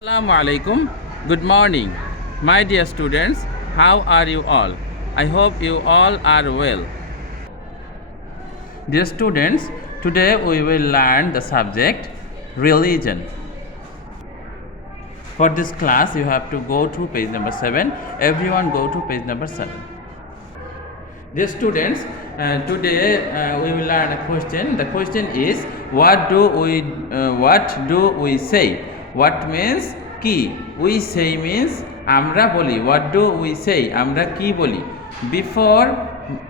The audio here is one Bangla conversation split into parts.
Assalamu alaikum. Good morning, my dear students. How are you all? I hope you all are well. Dear students, today we will learn the subject religion. For this class, you have to go to page number 7. Everyone go to page number 7. Dear students, today we will learn a question. The question is, what do we say? What means ki? We say means আমরা বলি. What do we say? আমরা কি বলি? Before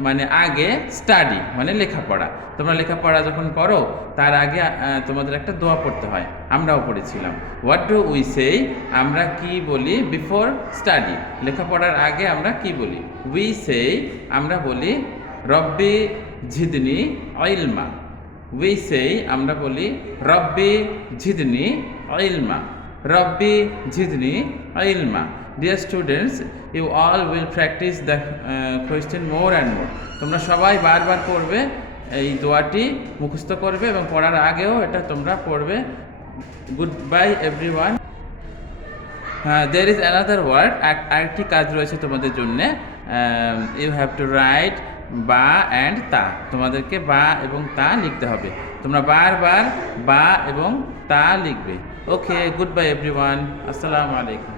মানে আগে, study মানে লেখাপড়া. তোমরা লেখাপড়া যখন করো তার আগে তোমাদের একটা দোয়া পড়তে হয়. আমরাও পড়েছিলাম. What do we say? আমরা কি বলি? Before study লেখাপড়ার আগে আমরা কি বলি? We say আমরা বলি রব্বি ঝিদনি ইলমা. We say আমরা বলি রব্বি ঝিদনি ইলমা. Rabbi Jidni Ilma. Dear students, you all will practice the question more and more. তোমরা সবাই বারবার পড়বে, এই দোয়াটি মুখস্থ করবে এবং পড়ার আগেও এটা তোমরা পড়বে. Goodbye everyone. There is another word. আরেকটি কাজ রয়েছে তোমাদের জন্য. You have to write বা অ্যান্ড তা. তোমাদেরকে বা এবং তা লিখতে হবে. তোমরা বারবার বা এবং তা লিখবে. Okay, goodbye everyone. Assalamu alaikum.